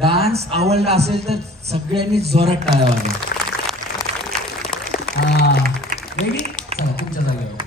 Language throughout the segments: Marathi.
डान्स आवडला असेल तर सगळ्यांनी जोरात टाळ्या वाजवा. रेडी? चला तुमच्या जागेवर.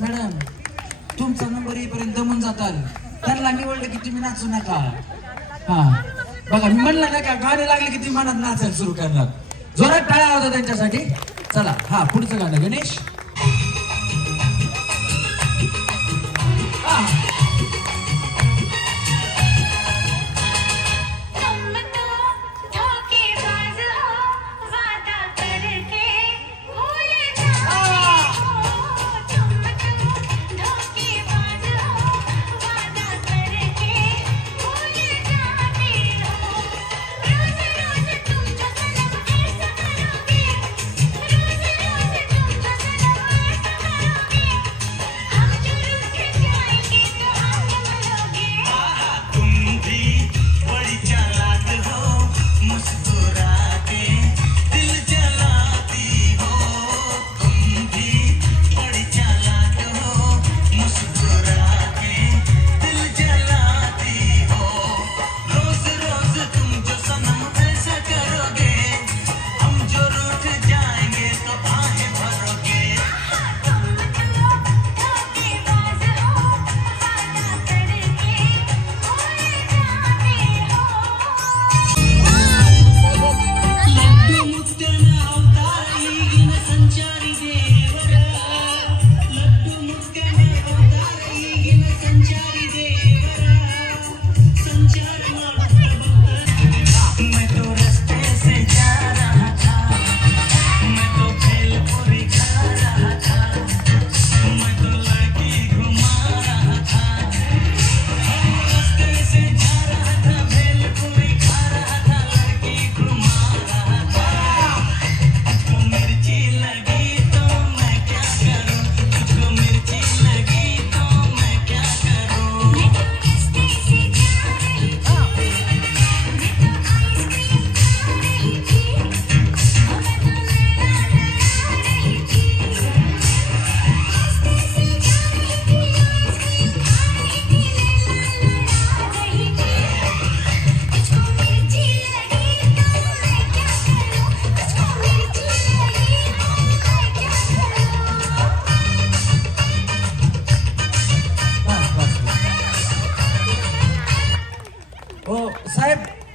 मॅडम तुमचा नंबर येईपर्यंत दमून जाताल. त्यांना निवडलं की तुम्ही नाचू नका. हा बघा मी म्हणलं ना का गाणे लागले की तुम्ही मनात नाचायला सुरू करणार. जोरात टाळ्या होता त्यांच्यासाठी. चला हा पुढचं गाणं गणेश.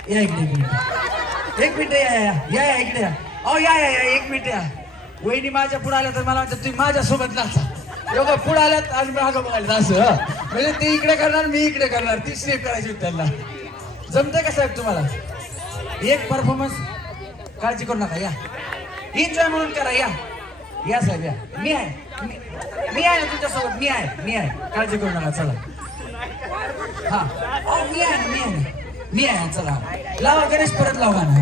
या इकडे एक मिनिट या इकडे अहो या एक मिनिट या. वहिनी माझ्या पुढे आल्या तर मला वाटतं तुम्ही माझ्यासोबत नाचा. लोक पुढे आल्यात आणि मागं बघायला असं म्हणजे ते इकडे करणार मी इकडे करणार. ती स्टेप करायची होती त्यांना. जमतंय का साहेब तुम्हाला? एक परफॉर्मन्स काळजी करू नका. या एन्जॉय म्हणून करा. या साहेब या. मी आहे ना तुमच्यासोबत. मी आहे काळजी करू नका. चला हा मी आहे चला लावा गणेश परत लावा ना.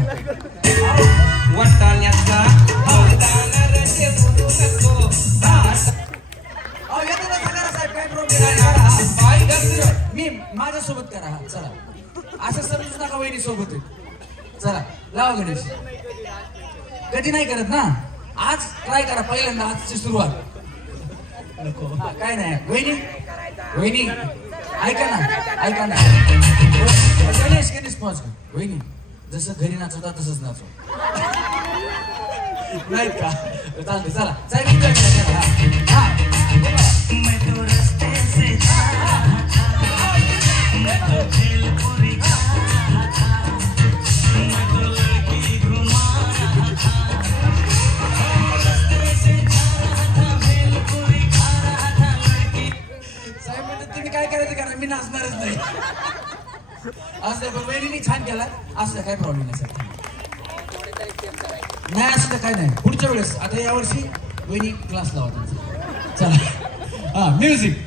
मी माझ्यासोबत करा. चला असं समजू नका वहिनी सोबत. चला लावा गणेश. कधी नाही करत ना आज ट्राय करा पहिल्यांदा आजची सुरुवात नको काय नाही वहिनी वहिनी ऐका ना गणेश गणेश पॉज वहिनी जसं घरी नाचवता तसंच नाचव नाहीत का चालते चला तुम्ही काय करायचं करा मी नाचणारच नाही असं पण वहिनी छान केला असं काय प्रॉब्लेम नाही सर नाही असं काय नाही पुढच्या वेळेस आता यावर्षी वहिनी क्लास लावा त्यांचा चला हा म्युझिक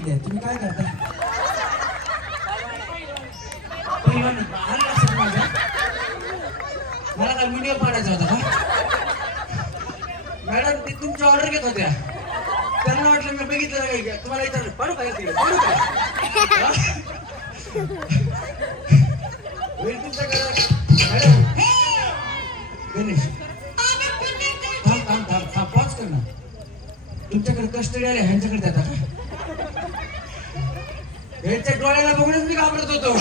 इकडे तुम्ही काय करता पहिला माझ्या मला काल व्हिडिओ पाडायचा होता का मॅडम ती तुमची ऑर्डर घेत होत्या त्यांना वाटलं मी बघितलं काही का तुम्हाला विचारलं पाडू काय पाडू काय होईल तुमच्याकडे मॅडम गणेश थांब थांब थांब थांब पॉज कर ना तुमच्याकडे कस्टडी आले ह्यांच्याकडे देता का ह्यांच्या डोळ्याला बघूनच मी घाबरत होतो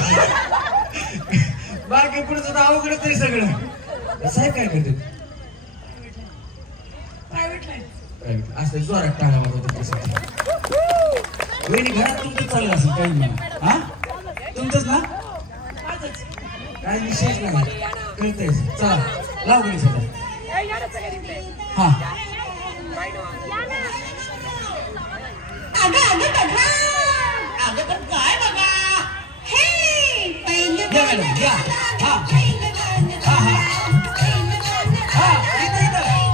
बाकी पुढे सुद्धा अवघडच तरी सगळं साहेब काय करते प्रायव्हेट असं जोरात टाळा वाजवतो तुमच्यासाठी वहिनी घरात तुमचं चाललं असेल काही नाही हा तुमचंच ना काय विशेष नाही कळतंय चला लाव गणेश हा या मॅडम या हा हा हा हा इथं इथं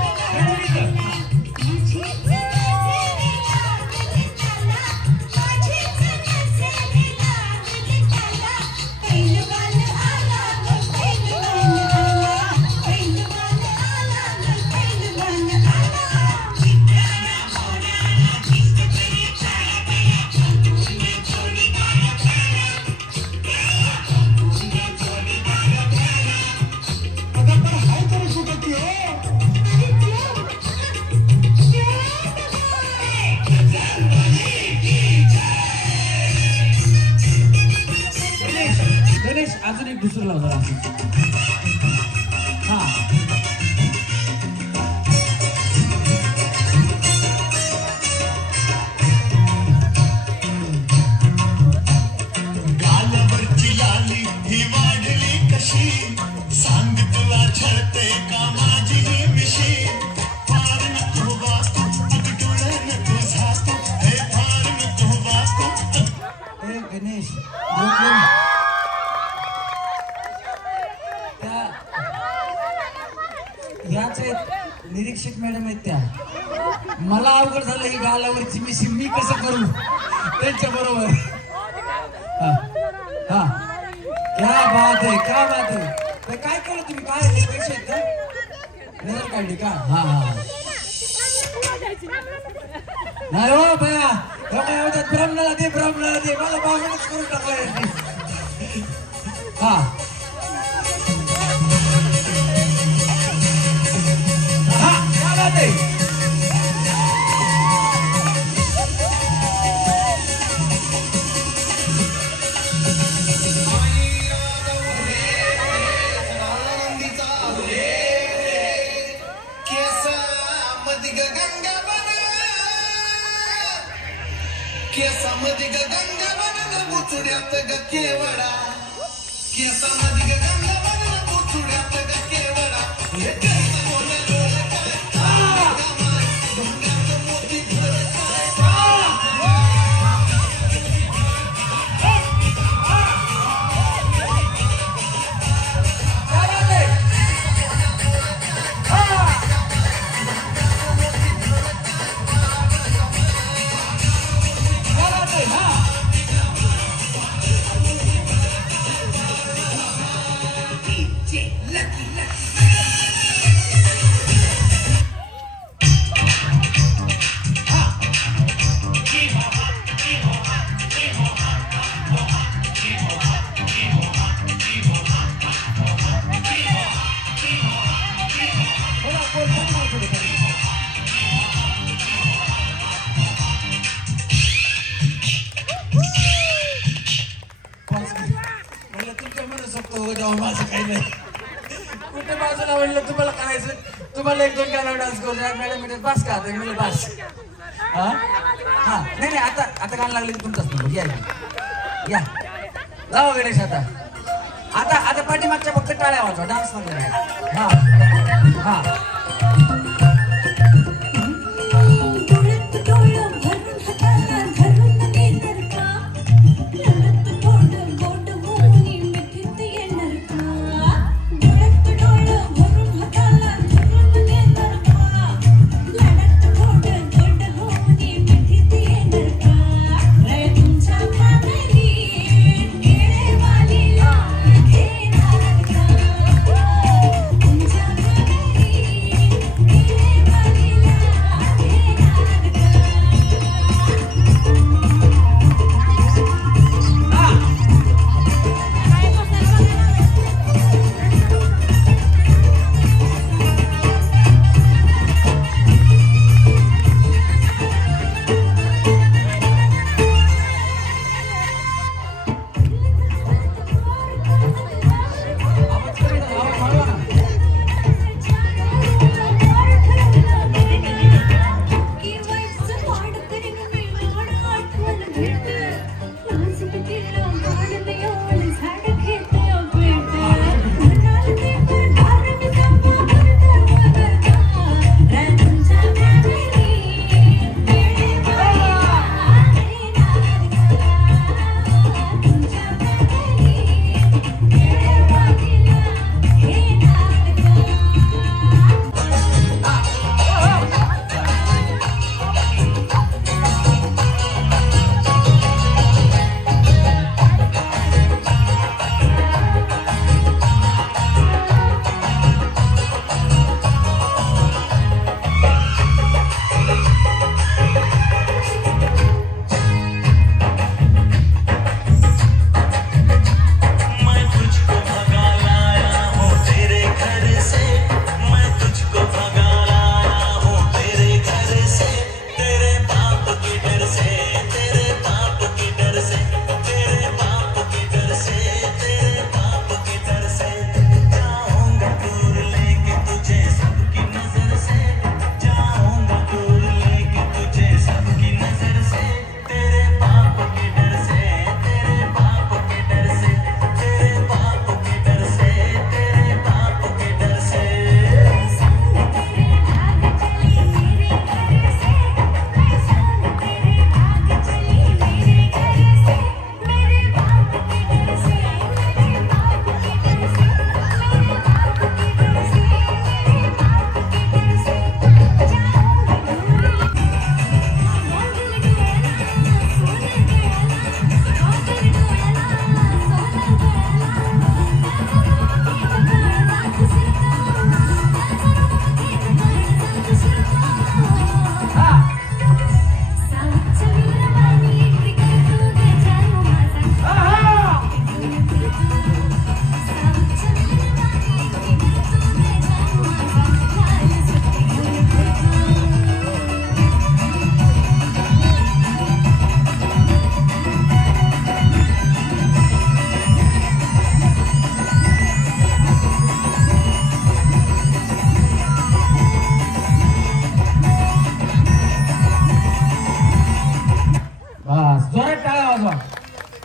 अजून एक दुसरं लाव जरा हा गालावरची लाली ही वाढली कशी सांग तुला छळते का माझी ही मिशी फार नको वाकू अगडुळ नको झाकू हे फार नको वाकू ए गणेश याच निरीक्षक मॅडम आहेत त्या मला अवघड झालं ही गालावरची मिशी मी कसं करू त्यांच्या बरोबर हा हा क्या बात आहे तर काय केलं तुम्ही काय पैसे आहेत का नजर काढली का हा हा नाही हो बया ब्राह्मणाला दे मला बाबूनच करून टाकलाय हा केसामध्ये गंगा बनन बुचुड्यात ग केवडा केसामध्ये गंगा बनन बुचुड्यात ग केवडा हे केस बोले डोळे काय डोंगरात मोती घर माझं काही नाही कुठे बाजूला म्हणलं तुम्हाला करायचं तुम्हाला एक दोन गाणं डान्स करू द्या मॅडम म्हणजे बस का म्हणजे बस हा हा नाही आता गाणं लागले तुमचाच नंबर या लावा गणेश आता पाठीमागच्या फक्त टाळ्या वाजवा डान्स वगैरे हा हा Hey!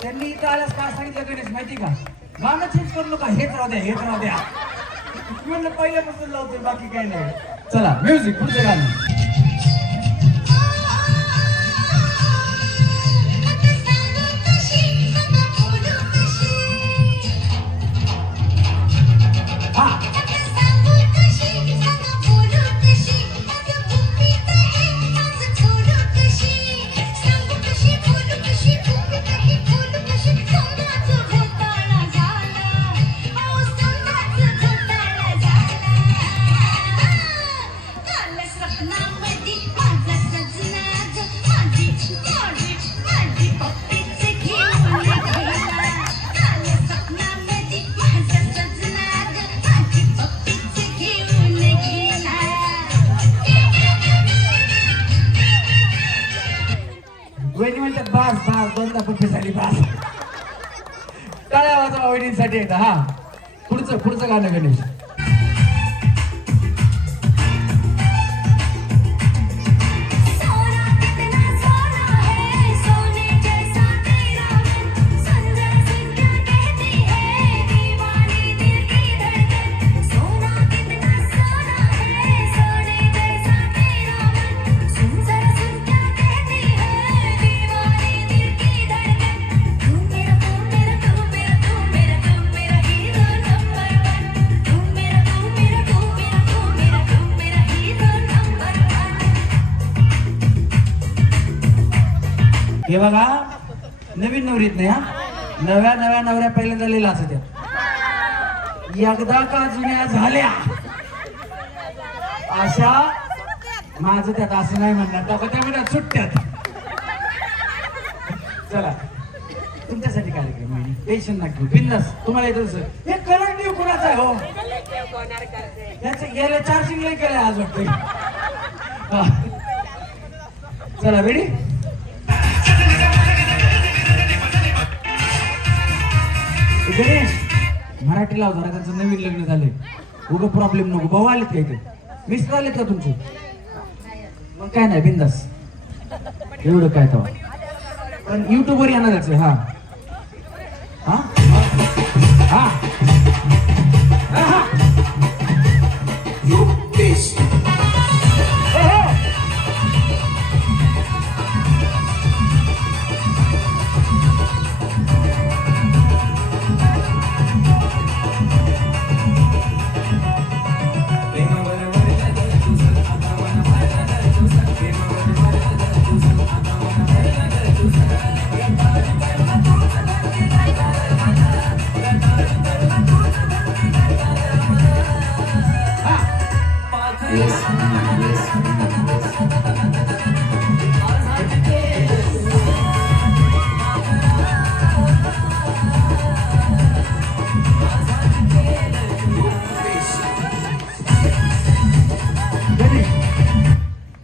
त्यांनी इथं आल्यास काय सांगितलं गणेश माहिती का? गाणं चेंज करू नका, हेच राहू द्या, हेच राहू द्या. म्हणलं पहिल्यापासून लावतोय, बाकी काय नाही. चला म्युझिक, पुढचं गाणं. वहिनी म्हणतात बास बास, दोनदा पप्पी झाली बास. टाळ्या वाजवा वहिनींसाठी एकदा. हा, पुढचं गाणं गणेश. हे बघा, नवीन नवरीत नाही, हा नव्या नवऱ्या पहिल्यांदा लिहिला असं त्या. एकदा का जुन्या झाल्या अशा माझं त्यात असं नाही म्हणणार, त्या म्हणतात सुट्ट्यात. चला तुमच्यासाठी कार्यक्रम, टेन्शन नका, बिंदास. तुम्हाला येतं हे करंट न्यू कुणाचं आहे हो? याचं गेल्या चार्जिंग नाही केलंय आज वाटतं. चला रेडी. गणेश मराठी लाव जरा, त्यांचं नवीन लग्न झालंय, उगं प्रॉब्लेम नको. भाऊ आलेत का इथे? मिस्टर आलेत का तुमचे? मग काय नाही, बिंदास. एवढं काय तेव्हा पण युट्यूबवर येणारच आहे. हा हा हा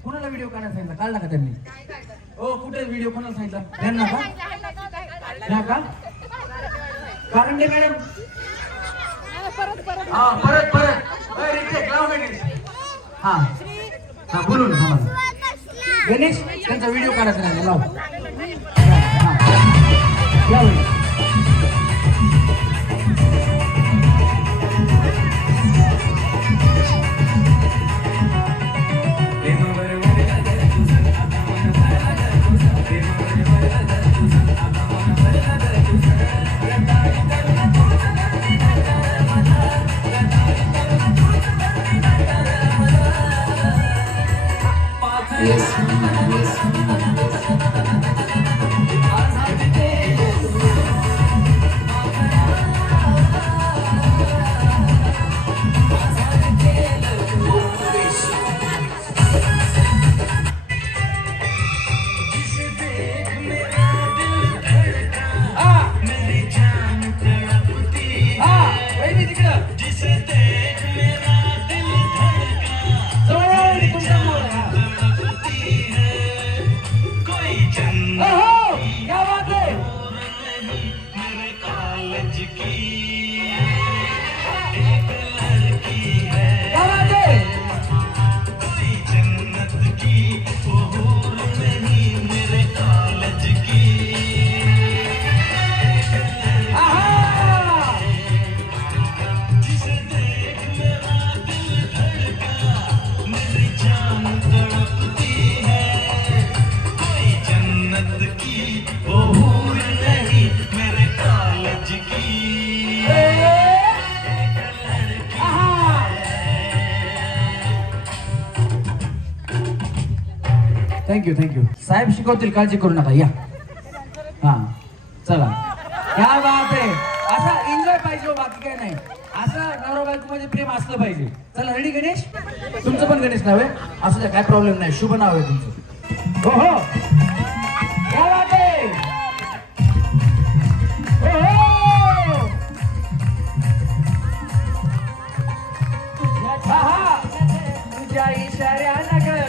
कोणाला व्हिडिओ काढायला सांगितलं? काढला का त्यांनी? हो कुठे व्हिडिओ कोणाला सांगितलं? त्यांना का? का कारंडे मॅडम हा परत हा हा बोलून गणेश त्यांचा व्हिडिओ काढायचा नाही. लाव यावेळी थँक्यू साहेब शिकवतील, काळजी करू नका. या हा चला क्या बात आहे. असा एन्जॉय पाहिजे, बाकी काय नाही. असं नवरा बायको मध्ये प्रेम असलं पाहिजे. चला रेडी गणेश? तुमचं पण गणेश नाव आहे? असू द्या, काय प्रॉब्लेम नाही. शुभ नाव आहे तुमचं. हो हो क्या बात आहे. हो हो तुझ्या इशाऱ्यानं ग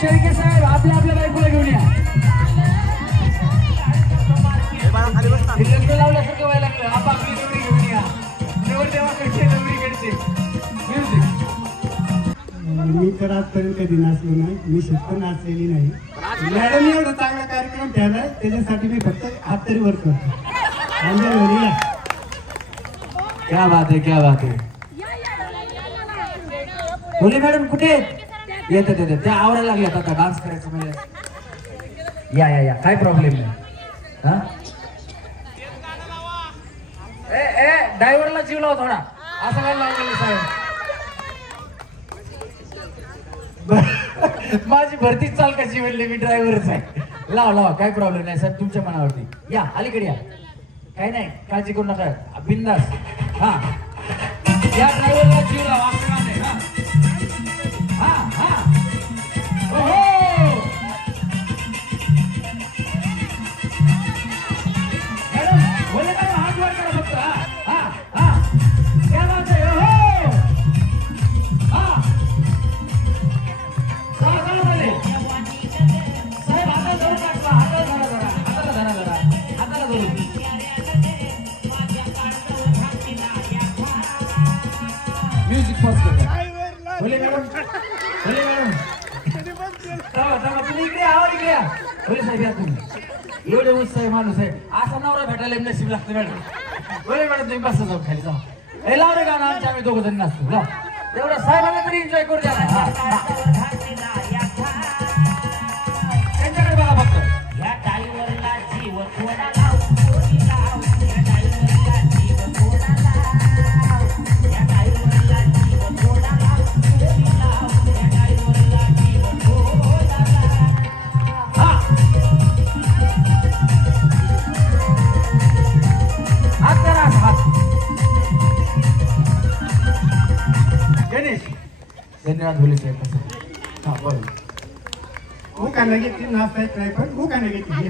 शेळके साहेब आपल्या बायकोला घेऊन या. लग्न लावल्यासारखं व्हायला लागलं. आपापली नवरी घेऊन या. नवरदेवाकडचे नवरीकडचे म्युझिक. मी तर आजपर्यंत कधी नाचलो नाही. मी शिस्त नाचलेली नाही. मॅडम एवढा चांगला कार्यक्रम ठेवलाय त्याच्यासाठी मी फक्त हात तरी वर करतो. क्या बात आहे, क्या बात आहे. बोले मॅडम कुठे येतात त्या आवरायला लागल्यात आता डान्स करायचं म्हणजे. या या या काय प्रॉब्लेम नाही. हा ड्रायव्हरला जीव लावा थोडा. असं काय लावलेलं साहेब. माझी भरतीच चाल कशी म्हणली. मी ड्रायव्हरच आहे. लावा काय प्रॉब्लेम नाही साहेब, तुमच्या मनावरती. या अलीकडे या. काही नाही, काळजी करू नका, बिंदास. हा या ड्रायव्हरला जीव लावा. हा हा ओहो मॅडम बोले का हात वर करा फक्त. हा हा क्या बात आहे. ओहो हा साहेब हातात धरून टाकला. हाताला धरा जरा, हाताला धरा जरा, हाताला धरून. म्युझिक पॉज करा. बोले मॅडम, बोले मॅडम, तुम्ही इकडे आहो, इकडे या. बोले साहेब या तुम्ही. एवढे उत्साही माणूस आहे, असा नवरा भेटायला नशीब लागतं मॅडम. बोले मॅडम तुम्ही बसा जाऊन खाली जा. हे लाव रे गाणं, आमच्या आम्ही दोघं जण नाचतो. लाव एवढं साहेबांना तरी एन्जॉय करू द्या. त्यांच्याकडे बघा फक्त. या डायव्हरला जीव थोडा लाव, थोडी लाव. या डायव्हरला जीव थोडा लाव. या डायव्हरला जीव थोडा लाव, थोडी लाव. या डायव्हरला जीव थोडा लाव. हा हात करा, हात. गणेश धन्यवाद बोले साहेब. हा बोल. मुखाने घेतली नाचता येत नाही पण मुखाने घेतली.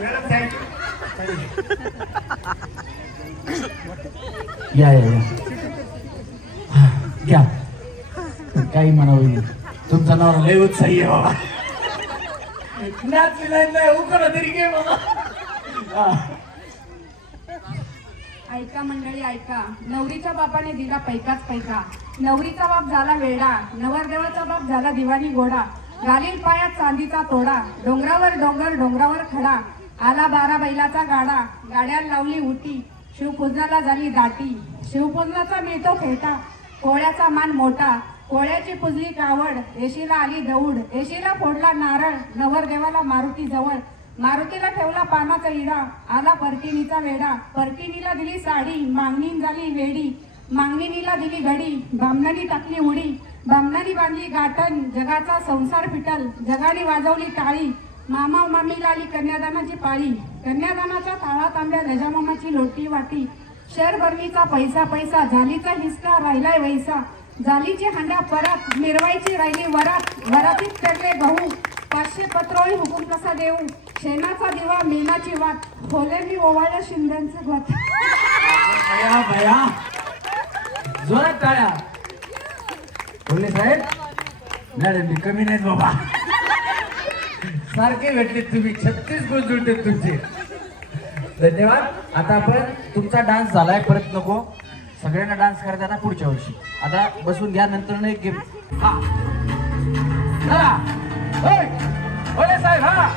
मॅडम साहेब या या या हा, घ्या. काही म्हणावं तुमचा नाव लय उत्साही आहे बाबा. नाचली नाही उकरा तरी घे बाबा. हा. ऐका मंडळी ऐका, नवरीच्या बापाने दिला पैकाच पैका. नवरीचा बाप झाला वेडा, नवरदेवाचा बाप झाला दिवाणी गोडा. घालील पायात चांदीचा तोडा, डोंगरावर डोंगर डोंगरावर खडा. आला 12 बैलाचा गाडा, गाड्याला लावली उटी. शिवपूजनाला झाली दाटी, शिवपूजनाचा मिळतो फेटा. कोळ्याचा मान मोठा, कोळ्याची पुजली कावड. येशीला आली दौड, येशीला फोडला नारळ. नवरदेवाला मारुती जवळ, मारुतीला ठेवला पानाचा इडा. आला परकिणीचा वेडा, परकिणीला दिली साडी. मागणी झाली वेडी, मागणीला दिली घडी. बामणानी टाकली उडी, बामणानी बांधली गाठण. जगाचा संसार फिटल, जगाने वाजवली टाळी. मामा मामीला आली कन्यादानाची पाळी. कन्यादानाच्या ताळात आंब्या गजामामाची लोटी वाटी. शरभरणीचा पैसा पैसा, झालीचा हिसका राहिलाय वैसा. झालीची हांडा परत, मिरवायची राहिली वरात. वरातीत पेरले गहू, 500 पत्रोळी हुकूम कसा देऊ. शेणाचा दिवा मेनाची वाट, खोल्यांनी ओवाळलं शिंद्यांचं घट. भया भया जोरात टाळ्या. बोलले साहेब मॅडम मी कमी नाहीत बाबा. सारखे भेटले तुम्ही, 36 गुण जुळते तुमचे. धन्यवाद. आता आपण तुमचा डान्स झालाय, परत नको. सगळ्यांना डान्स करायचा ना पुढच्या वर्षी. आता बसून घ्या, नंतर एक गेम. हा बोले साहेब. हा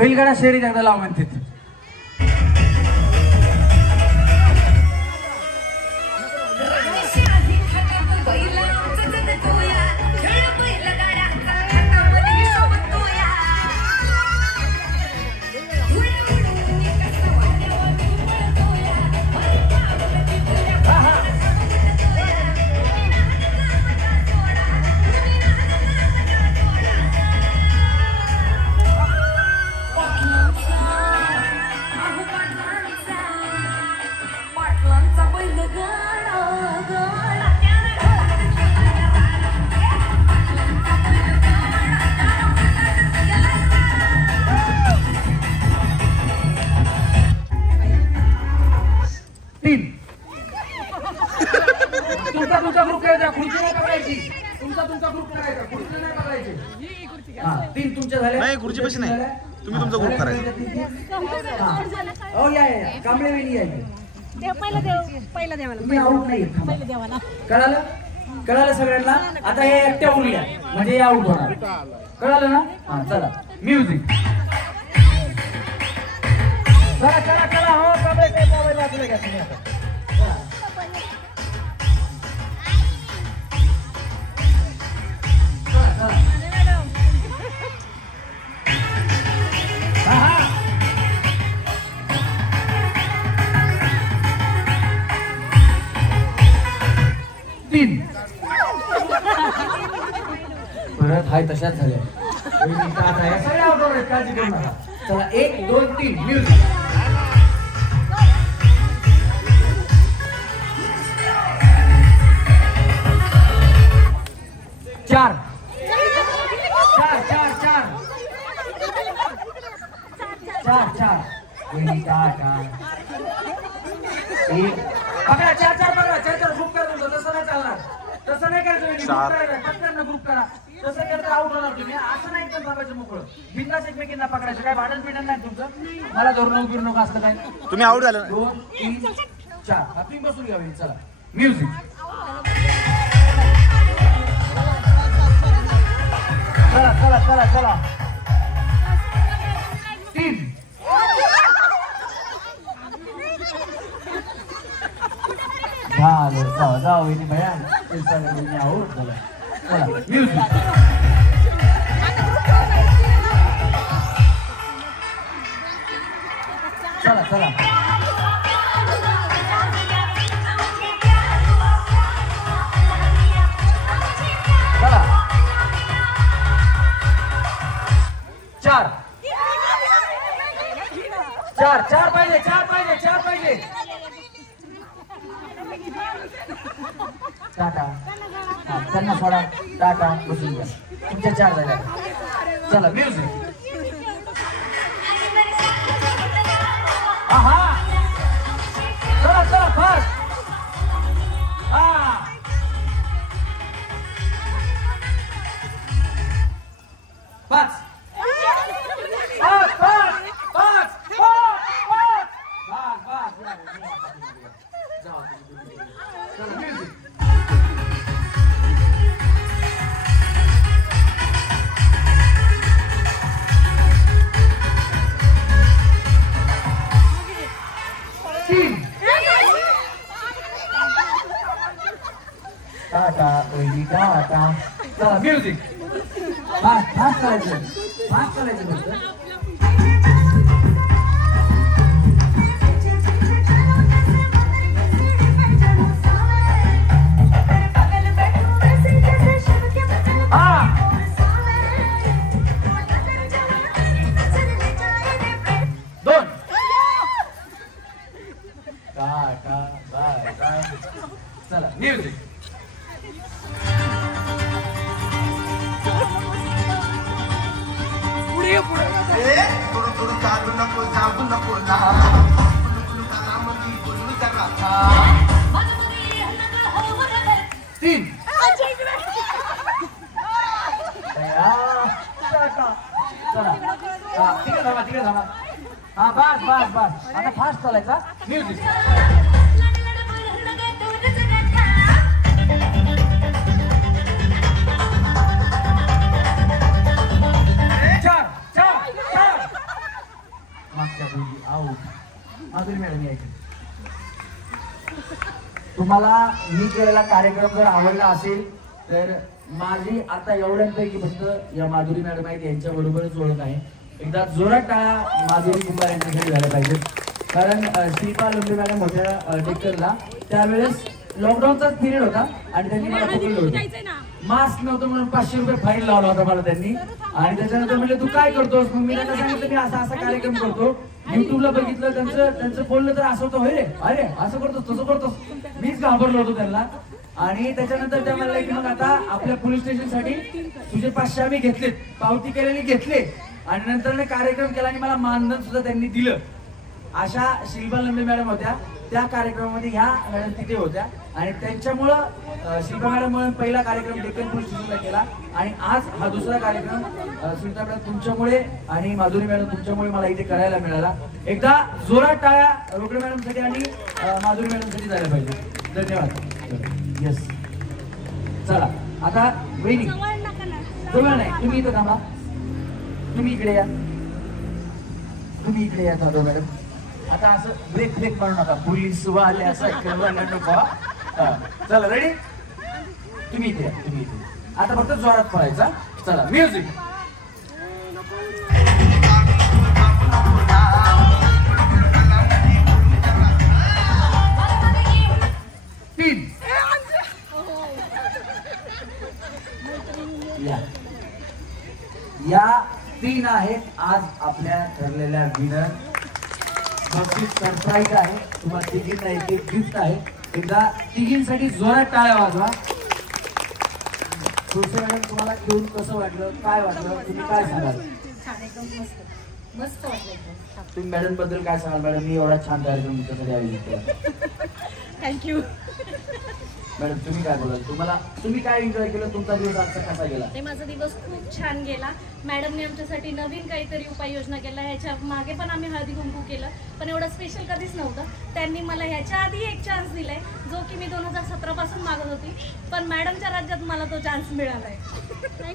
बैलगाडा शहरीत एकदा लाव म्हणते. तुमचा ग्रुप करायचा, खुर्ची नाही पकडायची. तुमचा ग्रुप करायचा, खुर्ची नाही पकडायची. हा 3 तुमच्या झाल्या. नाही खुर्ची बशी नाही, तुम्ही तुमचा ग्रुप करायचा. हो या कांबळे वेणी यायची. तुम्ही आऊट नाही कळालं सगळ्यांना. आता हे एकट्या उरल्या म्हणजे हे आऊट होणार. कळालं ना. हा चला म्युझिक. चला हो कांबळे ते मोबाईल वाचले घ्या तुम्ही आता. परत हाय तशाच झाल्या. सगळ्या आउटडोर आहेत, काळजी करू नका. चला 1 2 3 म्युझिक. चार पकडा. 4 पकडा. 4 ग्रुप करा. तसं नाही चालणार. तसं नाही करायचं. ग्रुप करा. तसं केलं तर आउट होणार तुम्ही. असं नाही एकदम थांबायचं मोकळं. बिंदास एकमेकींना पकडायचं. काय भांडण पिंडण नाही तुमचं. मला धरून फिरू नका असलं काय. तुम्ही आउट झाला. 2 3 4 तुम्ही बसून घ्यावे. चला म्युझिक. चला 3 जाओ वहिनी भया. आउट झाला. चला म्युझिक. चला 4 पाहिजे. टाटा. त्यांना सोडा. टाटा बसून घ्या. तुमच्या 4 झाल्या. चला म्युझिक. चला फास्ट. 5 टाटा वहिनी टाटा. चला म्युझिक. फास्ट करायचं. चला म्युझिक. तीन चला तिकडे थांबा. हा बस आता फास्ट चालायचा. म्युझिक. 4 माधुरी मॅडम या इकडे. तुम्हाला मी केलेला कार्यक्रम जर आवडला असेल तर माझी आता एवढ्यांपैकी फक्त या माधुरी मॅडम आहेत यांच्या बरोबरच ओळख आहे. एकदा जोरात टाळा माधुरी कुंभार यांच्यासाठी झाल्या पाहिजे. कारण शिल्पा लोंढे मॅडम होत्या डेक्कनला, त्यावेळेस लॉकडाऊनचाच पिरियड होता आणि त्यांनी मला पकडलं होतं. मास्क नव्हतं म्हणून 500 रुपये फाईन लावला होता मला त्यांनी. आणि त्याच्यानंतर म्हणले तू काय करतोस, मग मी त्यांना सांगितलं मी असा असा कार्यक्रम करतो. युट्यूबला बघितलं त्यांचं बोललं तर असं होतं, होय रे अरे असं करतोस तसं करतोस. मीच घाबरलो होतो त्यांना. आणि त्याच्यानंतर त्या म्हणल्या की मग आता आपल्या पोलीस स्टेशनसाठी तुझे 500 आम्ही घेतलेत, पावती केलेली घेतले आणि नंतर कार्यक्रम केला आणि मला मानधन सुद्धा त्यांनी दिलं. अशा शिल्पा लोंढे मॅडम होत्या. त्या कार्यक्रमामध्ये ह्या मॅडम तिथे होत्या आणि त्यांच्यामुळं शिल्पा मॅडम पहिला कार्यक्रम डेक्कन पोलीस स्टेशनला केला आणि आज हा दुसरा कार्यक्रम शिल्पा मॅडम तुमच्यामुळे आणि माधुरी मॅडम तुमच्यामुळे मला इथे करायला मिळाला. एकदा जोरात टाळ्या रोकडे मॅडमसाठी आणि माधुरी मॅडमसाठी झाल्या पाहिजे. धन्यवाद. येस चला आता वहिनी जवळ नाही, तुम्ही इथं थांबा, तुम्ही इकडे या, तुम्ही इकडे या जाधव मॅडम. आता असं ब्रेक मारू नका, पोलीस वाले असं नको. चला रेडी, तुम्ही इथे या, तुम्ही इथे. आता फक्त जोरात पळायचा. चला म्युझिक. तीन या 3 आहेत आज आपल्या ठरलेल्या विनर. बक्षीस सरप्राईज आहे, तुम्हाला तिघींना एक एक गिफ्ट आहे. एकदा तिघींसाठी जोरात टाळ्या वाजवा. तुळशी मॅडम तुम्हाला घेऊन कसं वाटलं, काय वाटलं, तुम्ही काय सांगाल? मस्त वाटलं. तुम्ही मॅडम बद्दल काय सांगाल? मॅडम मी एवढा छान कार्यक्रम तुमच्यासाठी आयोजित केला. थँक्यू. मॅडम तुम्ही काय बोलाल? तुम्ही काय एन्जॉय केलं? तुमचा दिवस आजचा कसा गेला? माझा दिवस खूप छान गेला. मॅडमने आमच्यासाठी नवीन काहीतरी उपाययोजना केला. ह्याच्या मागे पण आम्ही हळदी कुंकू केलं, पण एवढं स्पेशल कधीच नव्हतं. त्यांनी मला ह्याच्या आधी एक चान्स दिलाय जो की मी 2017 पासून मागत होती, पण मॅडमच्या राज्यात मला तो चान्स मिळालाय.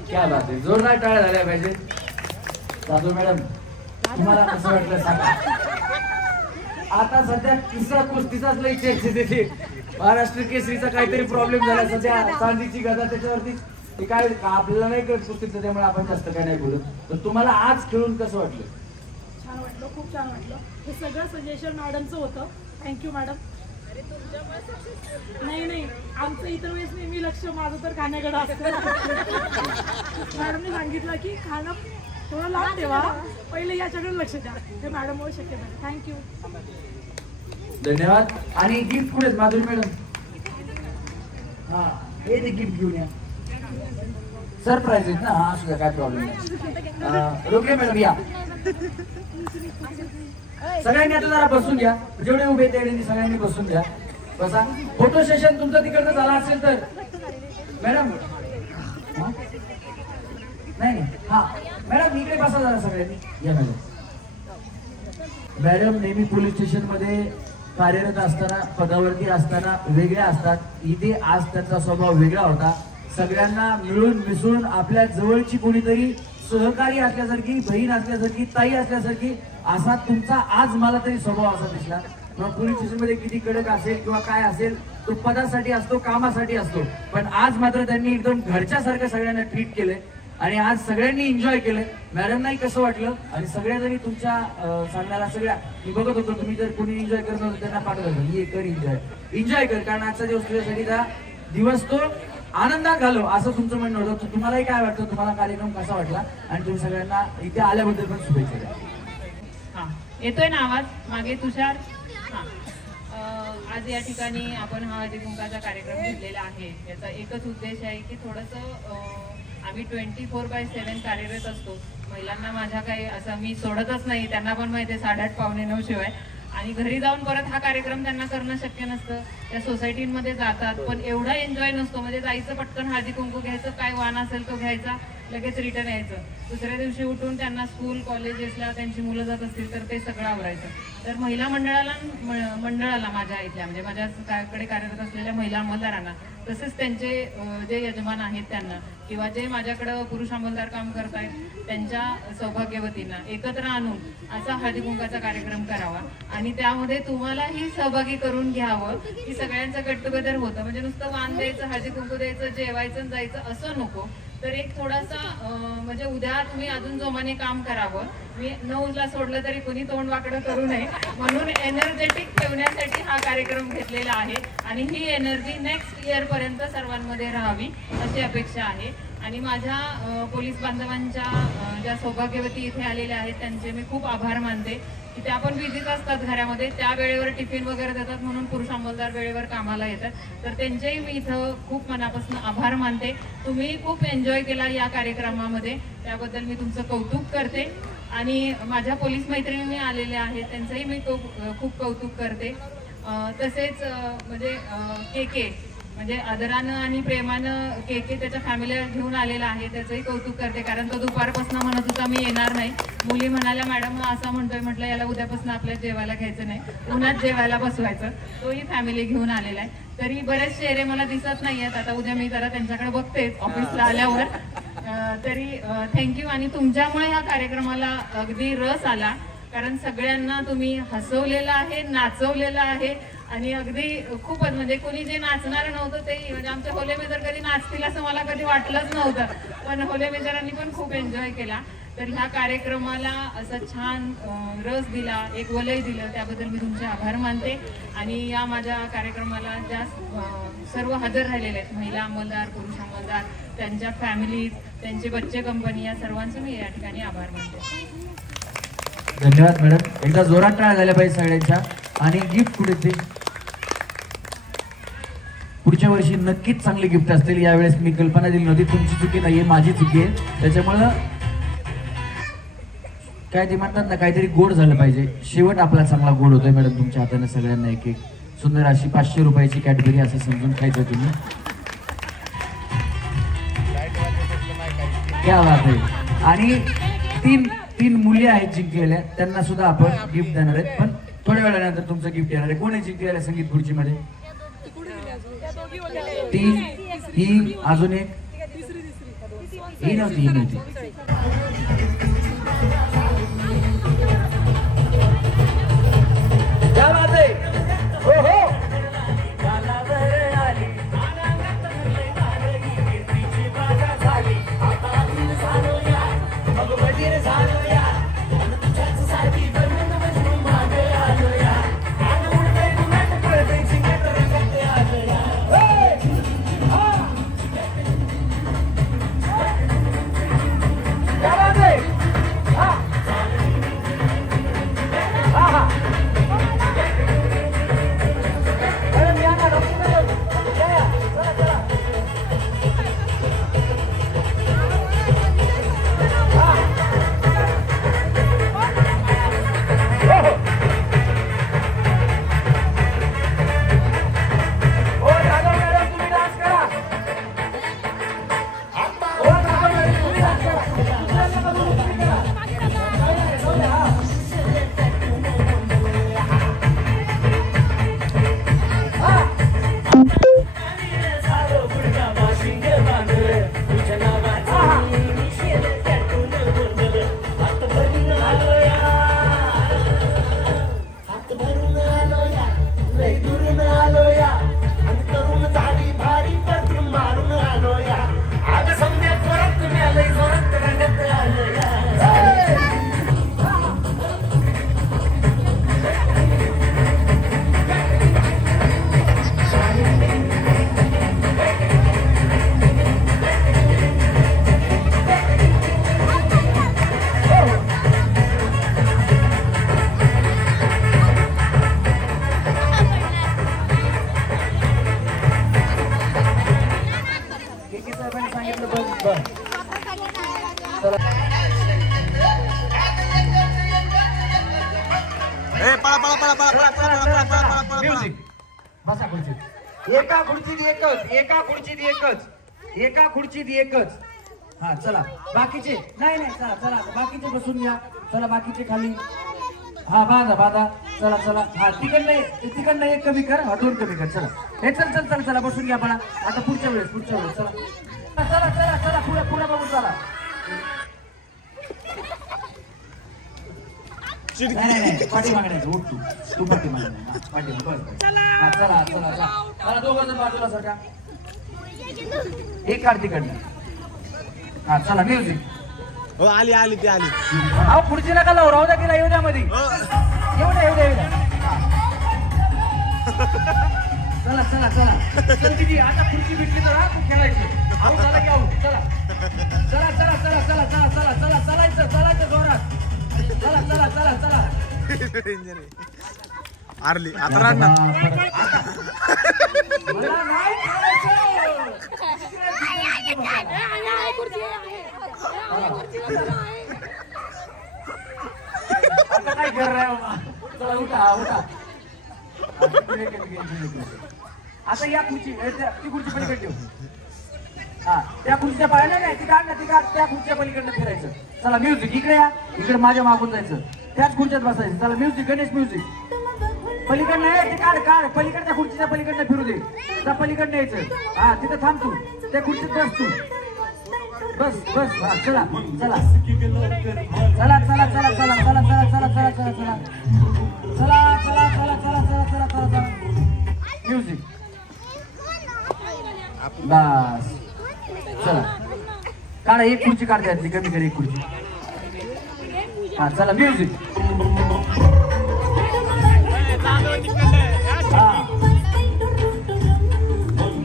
क्या बात आहे, जोरदार टाळ्या झाल्या पाहिजे. जाधव मॅडम तुम्हाला कसं वाटलं सांगा? आता सध्या किस्सा कुस्तीचाच लई चर्चेत येते. महाराष्ट्र केसरीचा काहीतरी प्रॉब्लेम झाला सध्या, चांदीची गदा त्याच्यावरती. ते काय आपल्याला नाही कळत कुस्तीचं, त्यामुळे आपण जास्त काय नाही बोलत. तर तुम्हाला आज खेळून कसं वाटलं? छान वाटलं, खूप छान वाटलं. हे सगळं सजेशन मॅडमचं होतं. Thank you madam. नाही आमचं इतर वेळेस नेहमी लक्ष माझं तर खाण्याकडे असतं. मॅडमने सांगितलं की खाणं थोडं लांब ठेवा, पहिले याच्याकडे लक्ष द्या. हे मॅडममुळे शक्य झालं. थँक्यू. धन्यवाद. आणि गिफ्ट कुठे माधुरी मॅडम? हा हे ते गिफ्ट घेऊन या. सरप्राईज आहेत ना? हा असू द्या, काय प्रॉब्लेम नाही. रोकडे मॅडम या. सगळ्यांनी आता जरा बसून घ्या, जेवढे उभे तेवढे सगळ्यांनी बसून घ्या. बसा. फोटो सेशन तुमचं तिकडनं झाला असेल तर मॅडम. नाही हा मॅडम इकडे बसा जरा सगळ्यांनी. या मॅडम. मॅडम नेहमी पोलीस स्टेशन मध्ये कार्यरत असताना, पदावरती असताना वेगळ्या असतात. इथे आज त्यांचा स्वभाव वेगळा होता. सगळ्यांना मिळून मिसळून आपल्या जवळची कोणीतरी सहकारी असल्यासारखी, बहीण असल्यासारखी, ताई असल्यासारखी असा तुमचा आज मला तरी स्वभाव असा दिसला. मग पोलीस स्टेशन मध्ये किती कडक असेल किंवा काय असेल, तो पदासाठी असतो, कामासाठी असतो, पण आज मात्र त्यांनी एकदम घरच्यासारखं सगळ्यांना ट्रीट केलंय आणि आज सगळ्यांनी एन्जॉय केलंय. मॅडमनाही कसं वाटलं? आणि सगळ्याजणी तुमच्या सांगण्याला सगळ्या मी बघत होतो, तुम्ही जर कोणी एन्जॉय करत होतं त्यांना पाठवलं ये कर एन्जॉय कर, कारण आजचा दिवस तुझ्यासाठी दिवस तो आनंदात घालो असं तुमचं म्हणणं होतं. तुम्हालाही काय वाटतं? तुम्हाला कार्यक्रम कसा वाटला? आणि तुम्ही सगळ्यांना इथे आल्याबद्दल पण शुभेच्छा द्या. हा येतोय ना आवाज? मागे तुषार. आज या ठिकाणी आपण हा हळदी कुंकाचा कार्यक्रम घेतलेला आहे. याचा एकच उद्देश आहे की थोडंसं आम्ही 24/7 कार्यरत असतो. महिलांना माझ्या काही असं मी सोडतच नाही, त्यांना पण माहिती आहे 8:30 पावणे 9 शिवाय. आणि घरी जाऊन परत हा कार्यक्रम त्यांना करणं शक्य नसतं. त्या सोसायटीमध्ये जातात पण एवढा एन्जॉय नसतो. म्हणजे जायचं पटकन हळदी कुंकू घ्यायचं, काय वाण असेल तो घ्यायचा लगेच रिटर्न यायचं. दुसऱ्या दिवशी उठून त्यांना स्कूल कॉलेजेसला त्यांची मुलं जात असतील तर ते सगळं आवरायचं. तर महिला मंडळाला माझ्या इथल्या म्हणजे माझ्याकडे कार्यरत असलेल्या महिला अंमलदारांना तसेच त्यांचे जे यजमान आहेत त्यांना किंवा जे माझ्याकडं पुरुष अंमलदार काम करतायत त्यांच्या सौभाग्यवतींना एकत्र आणून असा हळदीकुंकाचा कार्यक्रम करावा आणि त्यामध्ये तुम्हालाही सहभागी करून घ्यावं की सगळ्यांचं गेट टुगेदर होतं. म्हणजे नुसतं वाण द्यायचं, हळदी कुंकू द्यायचं, जेवायचं जायचं असं नको. तर एक थोडासा म्हणजे उद्या तुम्ही अजून जोमाने काम करावं. मी 9ला सोडलं तरी कोणी तोंड वाकडं करू नये म्हणून एनर्जेटिक ठेवण्यासाठी हा कार्यक्रम घेतलेला आहे आणि ही एनर्जी नेक्स्ट इयर पर्यंत सर्वांमध्ये राहावी अशी अपेक्षा आहे. आणि माझ्या पोलीस बांधवांच्या ज्या सौभाग्यवती इथे आलेल्या आहेत त्यांचे मी खूप आभार मानते की त्या पण बिझीच असतात घरामध्ये, त्या वेळेवर टिफिन वगैरे देतात म्हणून पुरुष अंमलदार वेळेवर कामाला येतात. तर त्यांचेही मी इथं खूप मनापासून आभार मानते. तुम्ही खूप एन्जॉय केला या कार्यक्रमामध्ये, त्याबद्दल मी तुमचं कौतुक करते. आणि माझ्या पोलीस मैत्रिणी आलेल्या आहेत त्यांचंही मी खूप कौतुक करते. तसेच म्हणजे के म्हणजे आदरानं आणि प्रेमानं के त्याच्या फॅमिलीला घेऊन आलेला आहे त्याचंही कौतुक करते. कारण तो दुपारपासून म्हणत होता मी येणार नाही. मुली म्हणाल्या मॅडम असं म्हणतोय, म्हटलं याला उद्यापासून आपल्या जेवायला घ्यायचं नाही, उन्हात जेवायला बसवायचं. तोही फॅमिली घेऊन आलेला आहे. तरी बरेच चेहरे मला दिसत नाही आहेत, आता उद्या मी जरा त्यांच्याकडे बघतेच ऑफिसला आल्यावर. तरी थँक्यू. आणि तुमच्यामुळे ह्या कार्यक्रमाला अगदी रस आला कारण सगळ्यांना तुम्ही हसवलेलं आहे, नाचवलेलं आहे आणि अगदी खूपच म्हणजे कोणी जे नाचणार नव्हतं ते म्हणजे आमचे होले मेजर कधी नाचतील असं मला कधी वाटलंच नव्हतं, पण होले मेजरांनी पण खूप एन्जॉय केला. तर ह्या कार्यक्रमाला असं छान रस दिला, एक वलय दिलं, त्याबद्दल मी तुमचे आभार मानते. आणि या माझ्या कार्यक्रमाला ज्या सर्व हजर राहिलेले आहेत महिला अंमलदार, पुरुष अंमलदार, त्यांच्या फॅमिलीज, त्यांचे बच्चे कंपनी, या सर्वांचे मी या ठिकाणी आभार मानते. धन्यवाद मॅडम. एकदा जोरात टाळ्या झाल्या पाहिजे सगळ्यांच्या. आणि गिफ्ट कुठे ते पुढच्या वर्षी नक्कीच चांगले गिफ्ट असतील. यावेळेस मी कल्पना दिली नव्हती, तुमची चुकी नाहीये, माझी चुकी आहे. त्याच्यामुळं काय ते म्हणतात ना, काहीतरी गोड झालं पाहिजे. शेवट आपला चांगला गोड होतोय मॅडम तुमच्या हाताने. सगळ्यांना एक एक सुंदर अशी 500 रुपयाची कॅडबरी असं समजून खायचं तुम्ही. क्या बात आहे. आणि तीन मुली आहेत जिंकलेल्या, त्यांना सुद्धा आपण गिफ्ट देणार आहेत. पण थोड्या वेळानंतर तुमचं गिफ्ट येणार आहे. कोणी जिंकलेल्या संगीत खुर्चीमध्ये? ही अजून एक ही नव्हती. क्या बात आहे. हो हो बसा खुर्चीत. एका खुर्चीत एकच हा चला बाकीचे नाही नाही चला चला बाकीचे बसून घ्या. चला बाकीचे खाली. हा बाधा चला चला. हा तिकडनं एक कमी कर. हा 2 कमी कर. चला हे चल चला बसून घ्या मला. आता पुढच्या वेळेस चला चला चला चला पुढे बघून चला. नाही पाठीमागे उठ तू पाठीमागे बस. हा चला चला दोघं जण बाजूला सरका. एक काढ तिकडनं. हा चला म्युझिक. हो आली ती आली. अहो पुढची नका लावू. राहू द्या तिला येऊ द्या मध्ये. येऊ द्या. चला दिदी आता खुर्ची भेटली तर हा खेळायचं. आऊ झाला की आऊ. चला चालायचं जोरात. चला आरली आता राहणार. मला नाही खेळायचं. आता काय कर रहा है? चला उठा. आता या खुर्ची ती खुर्ची पलीकडे ठेव. हा त्या खुर्चीच्या पायाला नाही ती काढ त्या खुर्च्या पलीकडनं फिरायचं. चला म्युझिक इकडे या. इकडे माझ्या मागून जायचं. त्याच खुर्च्यात बसायचं. चला म्युझिक गणेश म्युझिक. पलीकडनं आहे ते काढ पलीकडच्या खुर्चीच्या पलीकडनं फिरू दे. त्या पलीकडनं यायचं. हा तिथं थांब तू. त्या खुर्चीत बस तू. बस हा चला म्युझिक. बस चला काढा. एक खुर्ची काढ द्यायची कमी कर. एक खुर्ची. हा चला म्युझिक.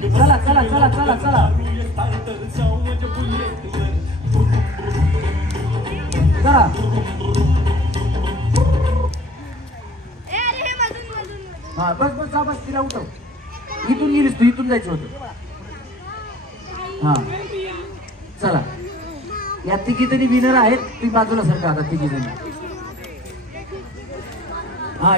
चला हा बस तिला उठव. इथून गेलीस तू. इथून जायचं होतं. हा चला या तिघी तरी विनर आहेत. ती बाजूला सरका आता तिघी जणी. हा